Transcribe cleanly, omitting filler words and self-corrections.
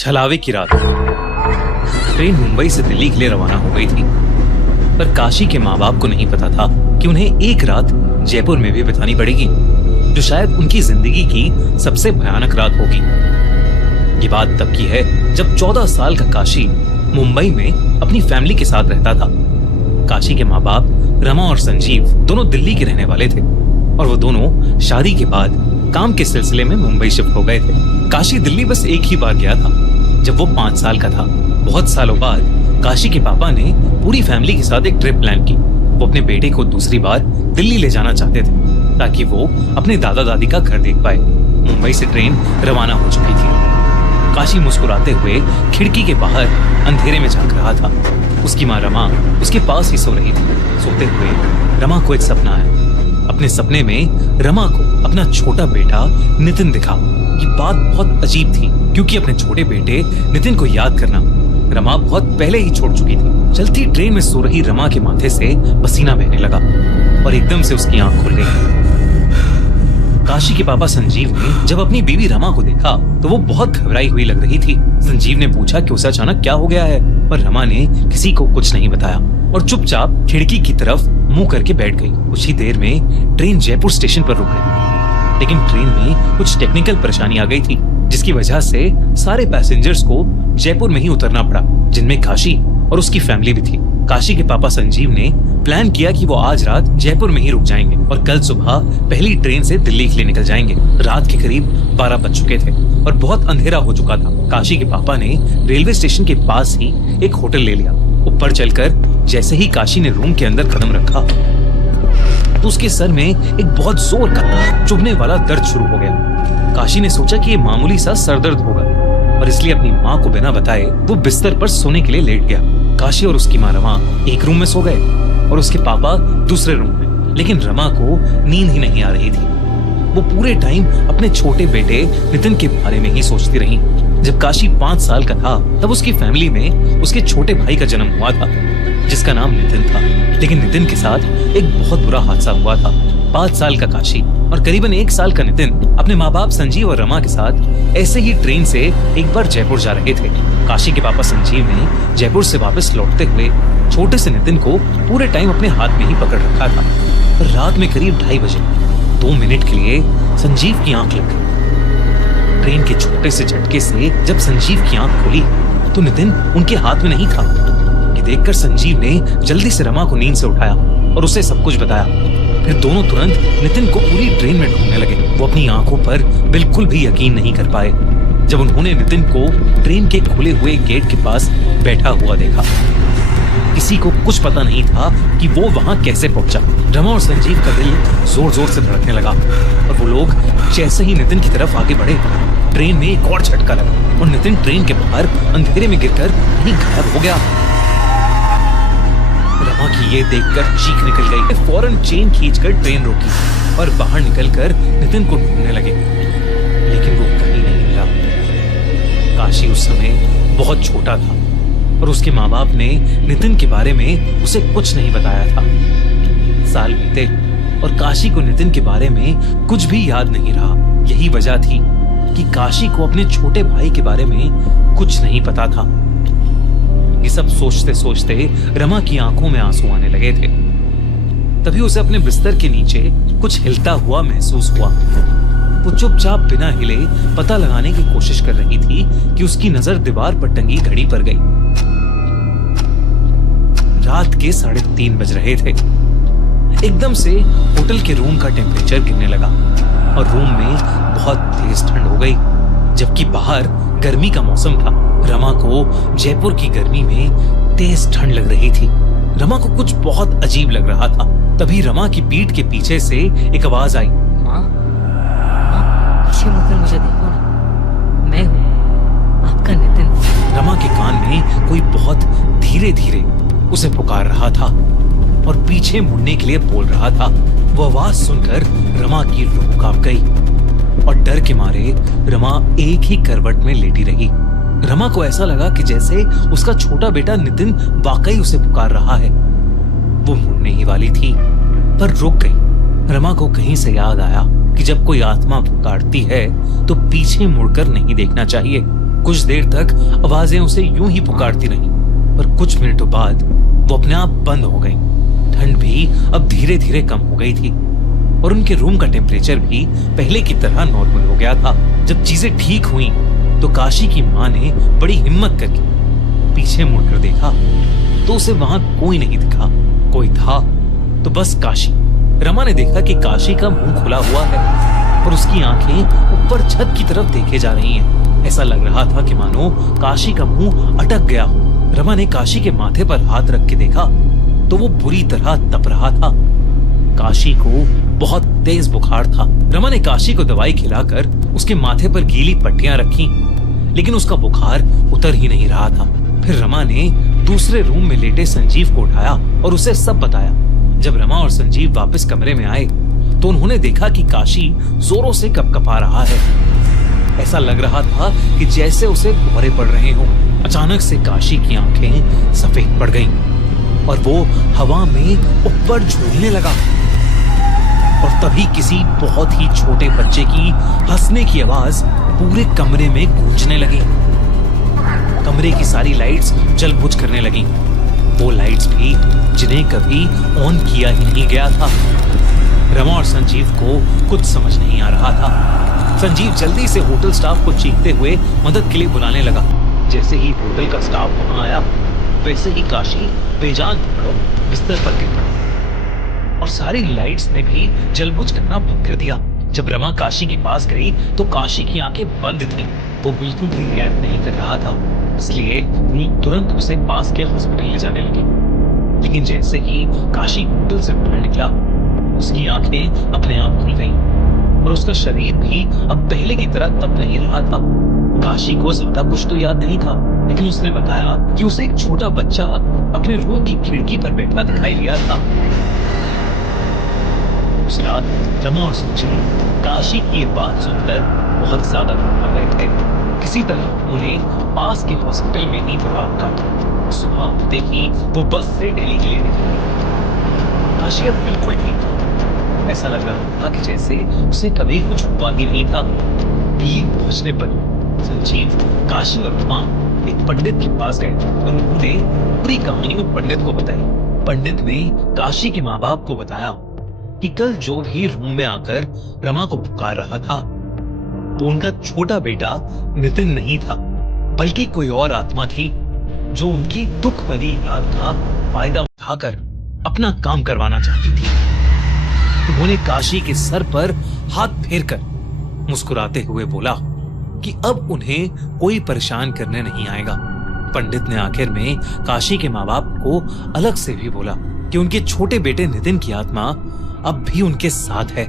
छलावे की रात ट्रेन मुंबई से दिल्ली के लिए रवाना हो गई थी, पर काशी के माँ बाप को नहीं पता था कि उन्हें एक रात जयपुर में भी बितानी पड़ेगी, जो शायद उनकी जिंदगी की सबसे भयानक रात होगी। ये बात तब की है जब 14 साल का काशी मुंबई में अपनी फैमिली के साथ रहता था। काशी के माँ बाप रमा और संजीव दोनों दिल्ली के रहने वाले थे और वो दोनों शादी के बाद काम के सिलसिले में मुंबई शिफ्ट हो गए थे। काशी दिल्ली बस एक ही बार गया था, जब वो 5 साल का था। बहुत सालों बाद काशी के पापा ने पूरी फैमिली के साथ एक ट्रिप प्लान की। वो अपने बेटे को दूसरी बार दिल्ली ले जाना चाहते थे ताकि वो अपने दादा दादी का घर देख पाए। मुंबई से ट्रेन रवाना हो चुकी थी। काशी मुस्कुराते हुए खिड़की के बाहर अंधेरे में झांक रहा था। उसकी माँ रमा उसके पास ही सो रही थी। सोते हुए रमा को एक सपना आया। अपने सपने में रमा को अपना छोटा बेटा नितिन दिखा। ये बात बहुत अजीब थी क्योंकि अपने छोटे बेटे नितिन को याद करना रमा बहुत पहले ही छोड़ चुकी थी। चलती ट्रेन में सो रही रमा के माथे से पसीना बहने लगा और एकदम से उसकी आंख खुल गई। काशी के पापा संजीव ने जब अपनी बीवी रमा को देखा तो वो बहुत घबराई हुई लग रही थी। संजीव ने पूछा कि उसे अचानक क्या हो गया है, पर रमा ने किसी को कुछ नहीं बताया और चुपचाप खिड़की की तरफ मुंह करके बैठ गई। कुछ ही देर में ट्रेन जयपुर स्टेशन पर रुक गई, लेकिन ट्रेन में कुछ टेक्निकल परेशानी आ गई थी, जिसकी वजह से सारे पैसेंजर्स को जयपुर में ही उतरना पड़ा, जिनमें काशी और उसकी फैमिली भी थी। काशी के पापा संजीव ने प्लान किया कि वो आज रात जयपुर में ही रुक जाएंगे और कल सुबह पहली ट्रेन से दिल्ली के लिए निकल जाएंगे। रात के करीब 12 बज चुके थे और बहुत अंधेरा हो चुका था। काशी के पापा ने रेलवे स्टेशन के पास ही एक होटल ले लिया। ऊपर चलकर जैसे ही काशी ने रूम के अंदर कदम रखा तो उसके सर में एक बहुत जोर का चुभने वाला दर्द शुरू हो गया। काशी ने सोचा कि ये मामूली सा सरदर्द होगा और इसलिए अपनी माँ को बिना बताए वो बिस्तर पर सोने के लिए लेट गया। काशी और उसकी माँ रमा एक रूम में सो गए और उसके पापा दूसरे रूम में, लेकिन रमा को नींद ही नहीं आ रही थी। वो पूरे टाइम अपने छोटे बेटे नितिन के बारे में ही सोचती रही। जब काशी 5 साल का था तब उसकी फैमिली में उसके छोटे भाई का जन्म हुआ था, जिसका नाम नितिन था। लेकिन नितिन के साथ एक बहुत बुरा हादसा हुआ था। 5 साल का काशी और करीबन 1 साल का नितिन अपने माँ बाप संजीव और रमा के साथ ऐसे ही ट्रेन से एक बार जयपुर जा रहे थे। काशी के पापा संजीव ने जयपुर से वापस लौटते हुए छोटे से नितिन को पूरे टाइम अपने हाथ में ही पकड़ रखा था। रात में करीब 2:30 बजे 2 मिनट के लिए संजीव की आंख लग गई। ट्रेन के छोटे से झटके से जब संजीव की आंख खुली तो नितिन उनके हाथ में नहीं था। ये देखकर संजीव ने जल्दी से रमा को नींद से उठाया और उसे सब कुछ बताया। फिर दोनों तुरंत नितिन को पूरी ट्रेन में ढूंढने लगे। वो अपनी आंखों पर बिल्कुल भी यकीन नहीं कर पाए जब उन्होंने नितिन को ट्रेन के खुले हुए गेट के पास बैठा हुआ देखा। किसी को कुछ पता नहीं था कि वो वहां कैसे पहुंचा। रमा और संजीव का दिल जोर जोर से धड़कने लगा और वो लोग जैसे ही नितिन की तरफ आगे बढ़े, ट्रेन में एक और झटका लगा और नितिन ट्रेन के बाहर अंधेरे में गिरकर कहीं गायब हो गया। रमा की ये देखकर चीख निकल गई। फौरन चेन खींचकर ट्रेन रोकी और बाहर निकलकर नितिन को ढूंढने लगे, लेकिन वो कहीं नहीं मिला। काशी उस समय बहुत छोटा था और उसके माँ बाप ने नितिन के बारे में उसे कुछ नहीं बताया था। साल बीते और काशी को नितिन के बारे में कुछ भी याद नहीं रहा। यही वजह थी कि काशी को अपने छोटे भाई के बारे में कुछ नहीं पता था। ये सब सोचते सोचते रमा की आंखों में आंसू आने लगे थे। तभी उसे अपने बिस्तर के नीचे कुछ हिलता हुआ महसूस हुआ। वो चुपचाप बिना हिले पता लगाने की कोशिश कर रही थी कि उसकी नजर दीवार पर टंगी घड़ी पर गई। रात के 3:30 बज रहे थे। एकदम से होटल के रूम का टेम्परेचर गिरने लगा और रूम में बहुत तेज ठंड हो गई, जबकि बाहर गर्मी का मौसम था। रमा को जयपुर की गर्मी में तेज ठंड लग रही थी। रमा को कुछ बहुत अजीब लग रहा था। तभी रमा की पीठ के पीछे से एक आवाज आई, माँ, पीछे मुड़कर मुझे देखो ना, मैं हूँ आपका नितिन। रमा के कान में कोई बहुत धीरे धीरे उसे पुकार रहा था और पीछे मुड़ने के लिए बोल रहा था। वो आवाज सुनकर रमा की रूह कांप गई और डर के मारे रमा एक ही करवट में लेटी रही। रमा को ऐसा लगा कि जैसे उसका छोटा बेटा नितिन वाकई उसे पुकार रहा है। वो मुड़ने ही वाली थी पर रुक गई। रमा को कहीं से याद आया कि जब कोई आत्मा पुकारती है तो पीछे मुड़कर नहीं देखना चाहिए। कुछ देर तक आवाजें उसे यूं ही पुकारती रहीं, पर कुछ मिनटों बाद वो अपने आप बंद हो गई। ठंड भी अब धीरे धीरे कम हो गई थी और उनके रूम का टेम्परेचर भी पहले की तरह नॉर्मल हो गया था। जब चीजें ठीक हुई तो काशी की माँ ने बड़ी हिम्मत करके पीछे मुड़कर देखा तो उसे वहां कोई नहीं दिखा। कोई था तो बस काशी। रमा ने देखा कि काशी का मुंह खुला हुआ है और उसकी आंखें ऊपर छत की तरफ देखे जा रही हैं। ऐसा लग रहा था कि मानो काशी का मुंह अटक गया हो। रमा ने काशी के माथे पर हाथ रख के देखा तो वो बुरी तरह तप रहा था। काशी को बहुत तेज बुखार था। रमा ने काशी को दवाई खिलाकर उसके माथे पर गीली पट्टियां रखी, लेकिन उसका बुखार उतर ही नहीं रहा था। फिर रमा ने दूसरे रूम में लेटे संजीव को उठाया और उसे सब बताया। जब रमा और संजीव वापस कमरे में आए तो उन्होंने देखा कि काशी जोरों से कपकपा रहा है। ऐसा लग रहा था कि जैसे उसे भौरे पड़ रहे हों। अचानक से काशी की आंखें सफेद पड़ गईं और वो हवा में ऊपर झूलने लगा। और तभी किसी बहुत ही छोटे बच्चे की हंसने की आवाज पूरे कमरे में गूंजने लगी। कमरे की सारी लाइट्स जल बुझ करने लगी, वो लाइट्स भी जिन्हें कभी ऑन किया ही नहीं गया था। रमा और संजीव को कुछ समझ नहीं आ रहा था। संजीव जल्दी से होटल स्टाफ को चीखते हुए मदद के लिए बुलाने लगा। जैसे ही होटल का स्टाफ वहां आया वैसे ही काशी बेजान होकर बिस्तर पर गिर पड़ा और सारी लाइट्स ने भी जलबुझ करना बंद कर दिया। जब रमा काशी के पास गई तो काशी की आंखें बंद थीं। वो बिल्कुल भी रिएक्ट नहीं कर रहा था, इसलिए वो तुरंत उसे पास के हॉस्पिटल ले जाने लगी। लेकिन जैसे ही काशी होटल से बाहर निकला उसकी आंखें अपने आप खुल गईं और उसका शरीर भी अब पहले की तरह तप नहीं रहा था। काशी को ज्यादा कुछ तो याद नहीं था, लेकिन उसने बताया कि उसे एक छोटा बच्चा अपने रूम की खिड़की पर बैठा दिखाई दिया था। उस रात रमा और संजीव काशी की बात सुनकर बहुत ज्यादा घबरा गए थे। किसी तरह उन्हें पास के हॉस्पिटल में ही दवा का सुबह होते ही वो बस से दिल्ली के लिए निकली। काशी अब बिल्कुल ठीक था। ऐसा लग रहा था कि जैसे उसे कभी कुछ हुआ ही नहीं था। दिल्ली पहुंचने पर संजीव, काशी और रमा एक पंडित के पास गए और उन्होंने पूरी कहानी में पंडित को बताई। पंडित ने काशी के माँ बाप को बताया कि कल जो भी रूम में आकर रमा को पुकार रहा था वो उनका छोटा बेटा नितिन नहीं था, बल्कि कोई और आत्मा थी जो उनकी दुख भरी याद का फायदा उठाकर अपना काम करवाना चाहती थी। उन्होंने काशी के सर पर हाथ फेरकर मुस्कुराते हुए बोला कि अब उन्हें कोई परेशान करने नहीं आएगा। पंडित ने आखिर में काशी के माँ बाप को अलग से भी बोला कि उनके छोटे बेटे नितिन की आत्मा अब भी उनके साथ है